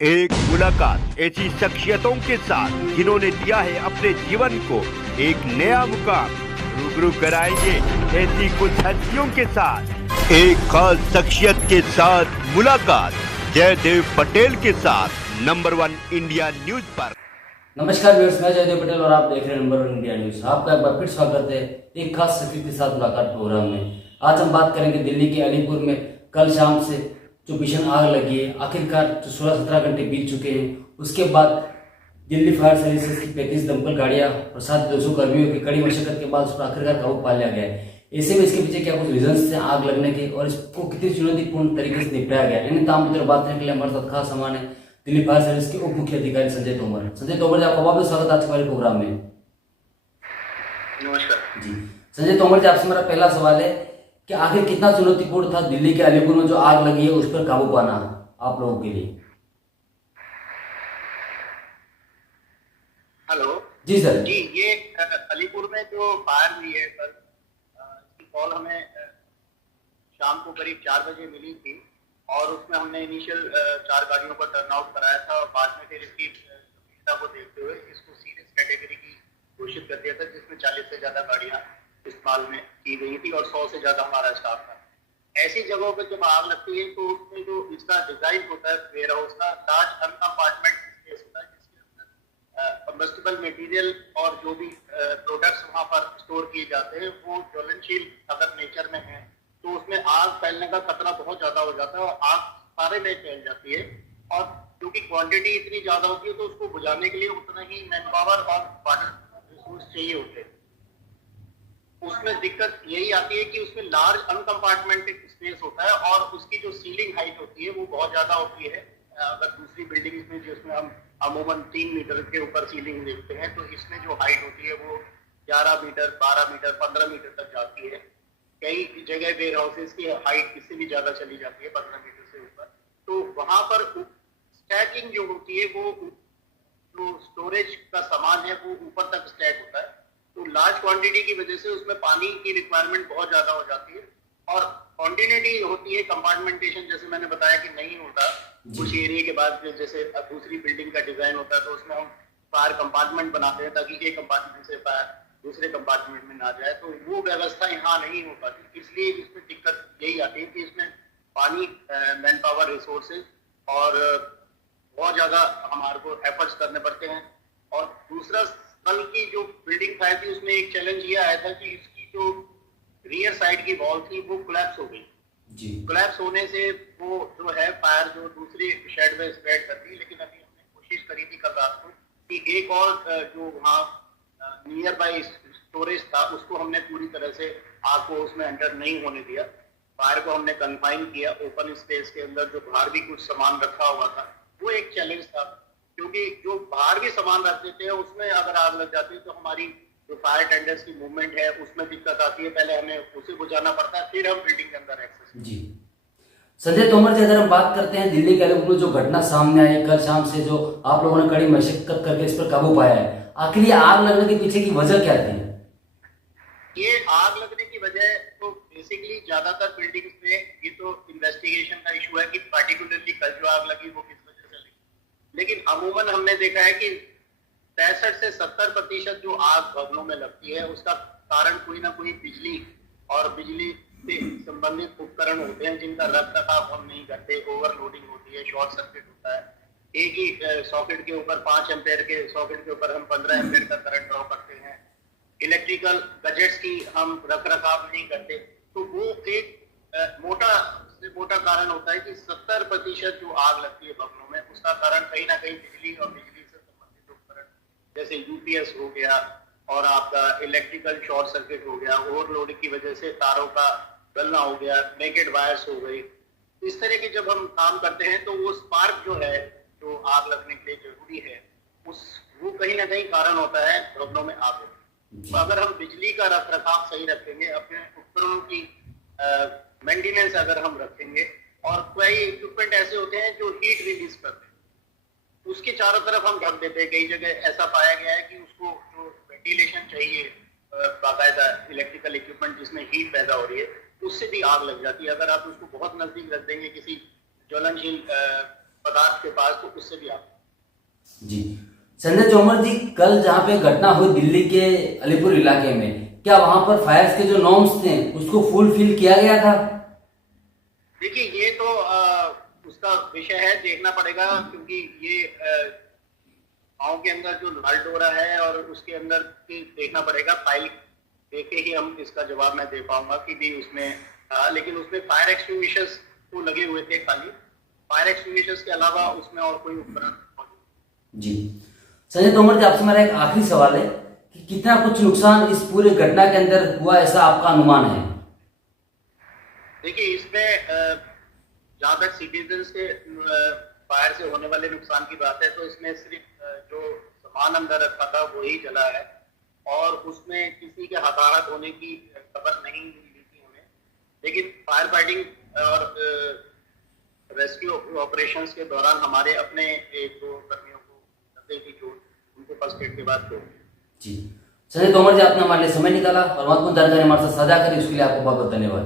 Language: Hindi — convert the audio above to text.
एक मुलाकात ऐसी शख्सियतों के साथ जिन्होंने दिया है अपने जीवन को एक नया मुकाम। रूबरू कराएंगे ऐसी कुछ हस्तियों के साथ एक खास शख्सियत के साथ मुलाकात जयदेव पटेल के साथ नंबर 1 इंडिया न्यूज पर। नमस्कार व्यूअर्स, मैं जयदेव पटेल और आप देख रहे हैं नंबर 1 इंडिया न्यूज। आपका एक बार फिर स्वागत है एक खास शख्सियत के साथ मुलाकात प्रोग्राम में। आज हम बात करेंगे दिल्ली के अलीपुर में कल शाम से जो भीषण आग लगी है, आखिरकार जो 16-17 घंटे बीत चुके हैं, उसके बाद दिल्ली फायर सर्विसेज की 35 दमकल गाड़ियां और 700 कर्मियों की कड़ी मशक्कत के बाद उस पर आखिरकार काबू पा लिया गया है। ऐसे में इसके पीछे क्या कुछ रीजंस थे आग लगने के और इसको कितनी चुनौतीपूर्ण तरीके से निपटाया गया, इन तमाम मुद्दों पर बात करने के लिए हमारे साथ खास सामान है दिल्ली फायर सर्विस के उप मुख्य अधिकारी संजय तोमर। संजय तोमर जी, आपका बहुत बहुत स्वागत आज हमारे प्रोग्राम में। नमस्कार जी संजय तोमर जी, आपसे मेरा पहला सवाल है कि आखिर कितना चुनौतीपूर्ण था दिल्ली के अलीपुर में जो आग लगी है उस पर काबू पाना आप लोगों के लिए? हेलो जी सर। जी, ये अलीपुर में जो फायर हुई है कल, इसकी कॉल हमें शाम को करीब 4 बजे मिली थी और उसमें हमने इनिशियल 4 गाड़ियों का टर्न आउट कराया था और बाद में फिर इसकी गंभीरता को देखते हुए इसको सीरियस कैटेगरी की घोषित कर दिया था, जिसमें 40 से ज्यादा गाड़ियां इस्तेमाल में की गई थी और 100 से ज्यादा हमारा स्टाफ था। ऐसी जगहों पर जब आग लगती है तो उसमें जो इसका डिजाइन होता है वेयर हाउस का, लार्ज अनकंपार्टमेंट स्पेस होता है जिसके अंदर कंबस्टिबल मटेरियल और जो भी प्रोडक्ट्स वहां पर स्टोर किए जाते हैं वो ज्वलनशील अगर नेचर में है तो उसमें आग फैलने का खतरा बहुत ज्यादा हो जाता है और आग सारे में फैल जाती है। और क्योंकि क्वांटिटी इतनी ज्यादा होती है तो उसको बुझाने के लिए उतना ही मैन पावर और वाटर रिसोर्स चाहिए होते हैं। उसमें दिक्कत यही आती है कि उसमें लार्ज अनकंपार्टमेंटेड स्पेस होता है और उसकी जो सीलिंग हाइट होती है वो बहुत ज्यादा होती है। अगर दूसरी बिल्डिंग में जिसमें हम अमूमन 3 मीटर के ऊपर सीलिंग देखते हैं तो इसमें जो हाइट होती है वो 11 मीटर, 12 मीटर, 15 मीटर तक जाती है। कई जगह वेयर हाउसेस की हाइट इससे भी ज्यादा चली जाती है, 15 मीटर से ऊपर। तो वहां पर स्टैकिंग जो होती है वो जो स्टोरेज का सामान है वो ऊपर तक स्टैक होता है, तो लार्ज क्वांटिटी की वजह से उसमें पानी की रिक्वायरमेंट बहुत ज्यादा हो जाती है और कॉन्टिन्यूटी होती है। कंपार्टमेंटेशन जैसे मैंने बताया कि नहीं होता कुछ एरिया के बाद, जैसे दूसरी बिल्डिंग का डिजाइन होता है तो उसमें हम फायर कंपार्टमेंट बनाते हैं ताकि एक कंपार्टमेंट से फायर दूसरे कंपार्टमेंट में ना जाए, तो वो व्यवस्था यहाँ नहीं हो पाती। इसलिए इसमें दिक्कत यही आती है कि इसमें पानी, मैन पावर, रिसोर्सेज और बहुत ज्यादा हमारे को एफर्ट्स करने पड़ते हैं। और दूसरा, कल की जो बिल्डिंग फायर थी उसमें एक चैलेंज ये आया था कि इसकी जो रियर साइड की वॉल थी वो कोलैप्स हो गई। कोलैप्स होने से वो जो है फायर जो दूसरी शेड में स्प्रेड कर दी। लेकिन अभी हमने कोशिश करी थी कल रात को कि एक और जो वहाँ नियर बाय स्टोरेज था उसको हमने पूरी तरह से आग को उसमें एंटर नहीं होने दिया। फायर को हमने कन्फाइन किया ओपन स्पेस के अंदर। जो बाहर भी कुछ सामान रखा हुआ था वो एक चैलेंज था, क्योंकि जो बाहर भी सामान रख देते हैं उसमें अगर आग लग जाती है तो हमारी जो फायर टेंडर्स की मूवमेंट है उसमें दिक्कत आती है। पहले हमें उसे बुझाना पड़ता है, फिर हम बिल्डिंग के अंदर एक्सेस। जी संजय तोमर जी, अगर हम बात करते हैं दिल्ली के अलीपुर में जो घटना सामने आई कल शाम से, जो आप लोगों ने कड़ी मशक्कत करके इस पर काबू पाया है, आखिर ये आग लगने के पीछे की वजह क्या थी? ये आग लगने की वजह तो बेसिकली ज्यादातर बिल्डिंग्स में ये तो इन्वेस्टिगेशन का इशू है कि पार्टिकुलरली कल जो आग लगी वो किस वजह से लगी। लेकिन अमूमन हमने देखा है कि 65 से 70% जो आग भवनों में लगती है उसका कारण कोई ना कोई बिजली और बिजली से संबंधित उपकरण होते हैं जिनका रखरखाव हम नहीं करते। ओवरलोडिंग होती है, शॉर्ट सर्किट होता है। एक ही सॉकेट के ऊपर 5 एम्पेयर के सॉकेट के ऊपर हम 15 एम्पेयर का करंट ड्रॉ करते हैं। इलेक्ट्रिकल गैजेट्स की हम रखरखाव नहीं करते, तो वो एक मोटा से मोटा कारण होता है कि 70% जो आग लगती है भवनों में उसका कारण कहीं ना कहीं बिजली और बिजली से संबंधित उपकरण जैसे यूपीएस हो गया और आपका इलेक्ट्रिकल शॉर्ट सर्किट हो गया, ओवरलोडिंग की वजह से तारों का गलना हो गया, नेकेड वायर्स हो गई। इस तरह के जब हम काम करते हैं तो वो स्पार्क जो है जो आग लगने के लिए जरूरी है वो कहीं ना कहीं कारण होता है भवनों में आग। तो अगर हम बिजली का रखरखाव सही रखेंगे, अपने उपकरणों की मेंटेनेंस अगर हम रखेंगे, और कई इक्विपमेंट ऐसे होते हैं जो हीट रिलीज करते हैं उसके चारों तरफ हम ढक देते हैं। कई जगह ऐसा पाया गया है कि उसको जो वेंटिलेशन चाहिए बाकायदा इलेक्ट्रिकल इक्विपमेंट जिसमें हीट पैदा हो रही है उससे भी आग लग जाती है। अगर आप उसको बहुत नजदीक रख देंगे किसी ज्वलनशील पदार्थ के पास, तो उससे भी आप। जी संजय तोमर जी, कल जहाँ पे घटना हुई दिल्ली के अलीपुर इलाके में, क्या वहां पर फायर्स के जो नॉर्म्स थे उसको फुलफिल किया गया था? देखिए, ये तो उसका विषय है, देखना पड़ेगा, क्योंकि ये गाँव के अंदर जो लाल डोरा है और उसके अंदर देखना पड़ेगा, फाइल देखे ही हम इसका जवाब मैं दे पाऊंगा कि भी उसमें लेकिन उसमें फायर एक्सटिंग्विशर्स तो लगे हुए थे, खाली फायर एक्सटिंग्विशर्स के अलावा उसमें और कोई उपकरण मौजूद। जी संजय तोमर जी, आपसे मेरा एक आखिरी सवाल है कि कितना कुछ नुकसान इस पूरे घटना के अंदर हुआ, ऐसा आपका अनुमान है? देखिए, इसमें जहाँ तक सिटीजन्स के फायर से होने वाले नुकसान की बात है, तो इसमें सिर्फ जो सामान अंदर रखा था वही जला है, और उसमें किसी के हताहत होने की खबर नहीं मिली थी हमें। लेकिन फायर फाइटिंग और रेस्क्यू ऑपरेशंस के दौरान हमारे अपने एक दो कर्मियों को लगे की चोट, उनको फर्स्ट एड के बाद तो। जी संजय तोमर जी, आपने हमारे लिए समय निकाला और महत्वपूर्ण जानकारी हमारे साथ साझा करी, उसके लिए आपको बहुत बहुत धन्यवाद।